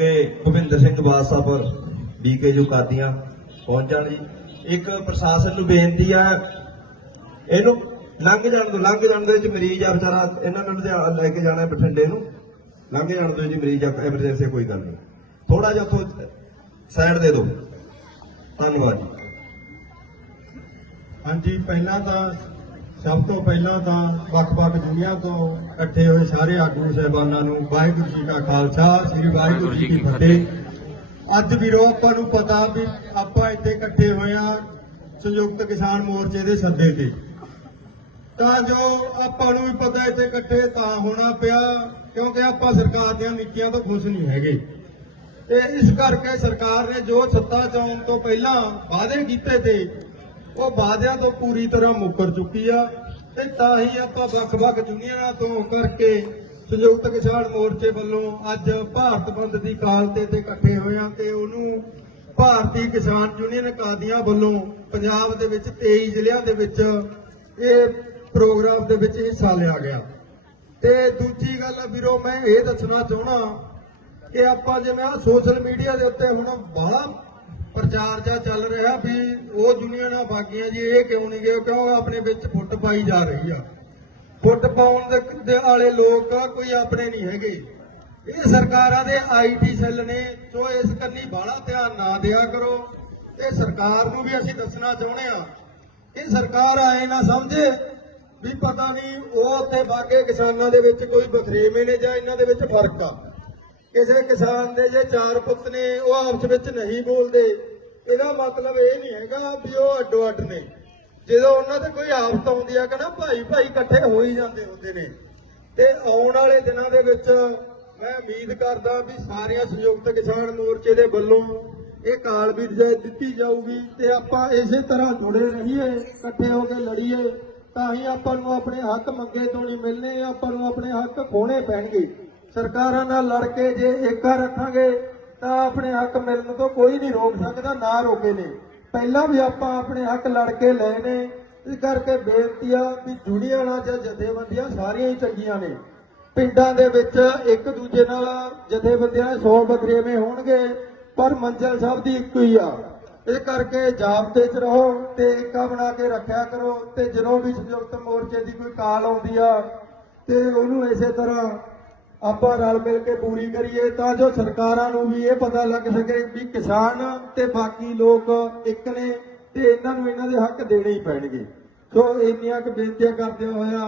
ਅੱਗੇ ਭੁਪਿੰਦਰ ਸਿੰਘ ਬਾਦ ਸਾਹਿਬ ਬੀਕੇ ਜੋ ਕਾਦੀਆਂ ਪਹੁੰਚਣ ਜੀ। ਇੱਕ ਪ੍ਰਸ਼ਾਸਨ ਨੂੰ ਬੇਨਤੀ ਆ, ਇਹਨੂੰ ਲੰਘ ਜਾਣ ਦੋ ਲੰਘ ਜਾਣ ਦੇ ਵਿੱਚ ਮਰੀਜ਼ ਆ ਵਿਚਾਰਾ, ਇਹਨਾਂ ਨੂੰ ਲੁਧਿਆਣਾ ਲੈ ਕੇ ਜਾਣਾ ਬਠਿੰਡੇ ਨੂੰ। ਲੰਘ ਜਾਣ ਦੋ ਜੀ ਮਰੀਜ਼ ਆ ਐਮਰਜੈਂਸੀ ਕੋਈ ਗੱਲ ਨਹੀਂ। ਥੋੜਾ ਜਿਹਾ ਉੱਥੋਂ ਸਾਈਡ ਦੇ ਦਿਓ। ਧੰਨਵਾਦ ਜੀ। ਹਾਂਜੀ, ਪਹਿਲਾਂ ਤਾਂ ਸਭ ਤੋਂ ਪਹਿਲਾਂ ਤਾਂ ਵੱਖ-ਵੱਖ ਦੁਨੀਆ ਤੋਂ ਇਕੱਠੇ ਹੋਏ ਸਾਰੇ ਆਗੂ ਸਹਿਬਾਨਾਂ ਨੂੰ ਵਾਹਿਗੁਰੂ ਜੀ ਕਾ ਖਾਲਸਾ ਸ੍ਰੀ ਵਾਹਿਗੁਰੂ ਜੀ ਕੀ ਫਤਿਹ। ਅੱਜ ਵੀਰੋ ਆਪਾਂ ਨੂੰ ਪਤਾ ਵੀ ਆਪਾਂ ਇੱਥੇ ਇਕੱਠੇ ਹੋਏ ਆ ਸੰਯੁਕਤ ਕਿਸਾਨ ਮੋਰਚੇ ਦੇ ਸੱਦੇ ਤੇ। ਤਾਂ ਜੋ ਆਪਾਂ ਨੂੰ ਵੀ ਪਤਾ ਇੱਥੇ ਇਕੱਠੇ ਤਾਂ ਹੋਣਾ ਪਿਆ ਕਿਉਂਕਿ ਆਪਾਂ ਸਰਕਾਰ ਦੀਆਂ ਨੀਤੀਆਂ ਤੋਂ ਖੁਸ਼ ਨਹੀਂ ਹੈਗੇ। ਤੇ ਇਸ ਕਰਕੇ ਸਰਕਾਰ ਨੇ ਜੋ ਸੱਤਾ ਚ ਆਉਣ ਤੋਂ ਪਹਿਲਾਂ ਵਾਅਦੇ ਕੀਤੇ ਤੇ ਉਹ ਵਾਅਦਿਆਂ ਤੋਂ ਪੂਰੀ ਤਰ੍ਹਾਂ ਮੁੱਕਰ ਚੁੱਕੀ ਆ ਤੇ ਤਾਂ ਹੀ ਆਪਾਂ ਵੱਖ-ਵੱਖ ਯੂਨੀਅਨਾਂ ਤੋਂ ਕਰਕੇ ਸੰਯੁਕਤ ਕਿਸਾਨ ਮੋਰਚੇ ਵੱਲੋਂ ਅੱਜ ਭਾਰਤ ਬੰਦ ਦੀ ਕਾਲ ਤੇ ਤੇ ਇਕੱਠੇ ਹੋਏ ਆ ਤੇ ਉਹਨੂੰ ਭਾਰਤੀ ਕਿਸਾਨ ਯੂਨੀਅਨ ਕਾਦੀਆਂ ਵੱਲੋਂ ਪੰਜਾਬ ਦੇ ਵਿੱਚ 23 ਜ਼ਿਲ੍ਹਿਆਂ ਦੇ ਵਿੱਚ ਇਹ ਪ੍ਰੋਗਰਾਮ ਦੇ ਵਿੱਚ ਹਿੱਸਾ ਲਿਆ ਗਿਆ। ਤੇ ਦੂਜੀ ਗੱਲ ਵੀਰੋ, ਮੈਂ ਇਹ ਦੱਸਣਾ ਚਾਹਣਾ ਕਿ ਆਪਾਂ ਜਿਵੇਂ ਆ ਸੋਸ਼ਲ ਮੀਡੀਆ ਦੇ ਉੱਤੇ ਹੁਣ ਬੜਾ ਪ੍ਰਚਾਰ ਜਾ ਚੱਲ ਰਿਹਾ ਵੀ ਉਹ ਯੂਨੀਅਨਾਂ ਬਾਗੀਆਂ ਜੀ, ਇਹ ਕਿਉਂ ਨਹੀਂ ਗਏ? ਕਿਉਂ ਆਪਣੇ ਵਿੱਚ ਫੁੱਟ ਪਾਈ ਜਾ ਰਹੀ ਆ? ਫੁੱਟ ਪਾਉਣ ਦੇ ਦੇ ਵਾਲੇ ਲੋਕ ਕੋਈ ਆਪਣੇ ਨਹੀਂ ਹੈਗੇ। ਇਹ ਸਰਕਾਰਾਂ ਦੇ ਆਈਟੀ ਸੈੱਲ ਨੇ ਜੋ ਇਸ ਕੰਨੀ ਬਾਹਲਾ ਧਿਆਨ ਨਾ ਦਿਆ ਕਰੋ। ਤੇ ਸਰਕਾਰ ਨੂੰ ਵੀ ਅਸੀਂ ਦੱਸਣਾ ਚਾਹੁੰਦੇ ਆ ਕਿ ਸਰਕਾਰ ਆਏ ਨਾ ਸਮਝੇ ਵੀ ਪਤਾ ਨਹੀਂ ਉਹ ਉੱਥੇ ਬਾਗੇ ਕਿਸਾਨਾਂ ਦੇ ਵਿੱਚ ਕੋਈ ਬਖਰੇਵੇਂ ਨੇ ਜਾਂ ਇਹਨਾਂ ਦੇ ਵਿੱਚ ਫ਼ਰਕ ਆ। ਕਿਸੇ ਕਿਸਾਨ ਦੇ ਜੇ ਚਾਰ ਪੁੱਤ ਨੇ, ਉਹ ਆਪਸ ਵਿੱਚ ਨਹੀਂ ਬੋਲਦੇ। ਇਹਦਾ ਮਤਲਬ ਇਹ ਨਹੀਂ ਹੈਗਾ ਵੀ ਉਹ ਅੱਡੋ ਅੱਡ ਨੇ। ਜਦੋਂ ਉਹਨਾਂ ਤੇ ਕੋਈ ਆਫਤ ਆਉਂਦੀ ਆ, ਕਹਿੰਦਾ ਭਾਈ ਭਾਈ ਇਕੱਠੇ ਹੋ ਹੀ ਜਾਂਦੇ ਹੁੰਦੇ ਨੇ। ਤੇ ਆਉਣ ਵਾਲੇ ਦਿਨਾਂ ਦੇ ਵਿੱਚ ਮੈਂ ਉਮੀਦ ਕਰਦਾ ਵੀ ਸਾਰੀਆਂ ਸੰਯੁਕਤ ਕਿਸਾਨ ਮੋਰਚੇ ਦੇ ਵੱਲੋਂ ਇਹ ਕਾਲ ਵੀ ਜ- ਦਿੱਤੀ ਜਾਊਗੀ ਤੇ ਆਪਾਂ ਇਸੇ ਤਰ੍ਹਾਂ ਜੁੜੇ ਰਹੀਏ, ਇਕੱਠੇ ਹੋ ਕੇ ਲੜੀਏ, ਤਾਂ ਹੀ ਆਪਾਂ ਨੂੰ ਆਪਣੇ ਹੱਕ ਮੰਗੇ ਤੋਂ ਨਹੀਂ ਮਿਲਨੇ ਆਪਾਂ ਨੂੰ ਆਪਣੇ ਹੱਕ ਖੋਣੇ ਪੈਣਗੇ। ਸਰਕਾਰਾਂ ਨਾਲ ਲੜ ਕੇ ਜੇ ਏਕਾ ਰੱਖਾਂਗੇ ਤਾਂ ਆਪਣੇ ਹੱਕ ਮਿਲਣ ਤੋਂ ਕੋਈ ਨਹੀਂ ਰੋਕ ਸਕਦਾ, ਨਾ ਰੋਕੇ ਨੇ। ਪਹਿਲਾਂ ਵੀ ਆਪਾਂ ਆਪਣੇ ਹੱਕ ਲੜ ਕੇ ਲਏ ਨੇ, ਇਸ ਕਰਕੇ ਬੇਨਤੀ ਆ ਵੀ ਜੁੜੀਆਂ ਜਾਂ ਜਥੇਬੰਦੀਆਂ ਸਾਰੀਆਂ ਹੀ ਚੰਗੀਆਂ ਨੇ। ਪਿੰਡਾਂ ਦੇ ਵਿੱਚ ਇੱਕ ਦੂਜੇ ਨਾਲ ਜਥੇਬੰਦੀਆਂ ਦੇ 100 ਬਖਰੇਵੇਂ ਹੋਣਗੇ, ਪਰ ਮੰਜ਼ਲ ਸਭ ਦੀ ਇੱਕੋ ਹੀ ਆ। ਇਸ ਕਰਕੇ ਜਾਬਤੇ 'ਚ ਰਹੋ ਤੇ ਏਕਾ ਬਣਾ ਕੇ ਰੱਖਿਆ ਕਰੋ ਤੇ ਜਦੋਂ ਵੀ ਸੰਯੁਕਤ ਮੋਰਚੇ ਦੀ ਕੋਈ ਕਾਲ ਆਉਂਦੀ ਆ ਤੇ ਉਹਨੂੰ ਇਸੇ ਤਰ੍ਹਾਂ ਆਪਾਂ ਰਲ ਮਿਲ ਕੇ ਪੂਰੀ ਕਰੀਏ ਤਾਂ ਜੋ ਸਰਕਾਰਾਂ ਨੂੰ ਵੀ ਇਹ ਪਤਾ ਲੱਗ ਸਕੇ ਵੀ ਕਿਸਾਨ ਤੇ ਬਾਕੀ ਲੋਕ ਇੱਕ ਨੇ ਤੇ ਇਹਨਾਂ ਨੂੰ ਇਹਨਾਂ ਦੇ ਹੱਕ ਦੇਣੇ ਹੀ ਪੈਣਗੇ। ਸੋ ਇੰਨੀਆਂ ਕੁ ਬੇਨਤੀਆਂ ਕਰਦੇ ਹੋਇਆ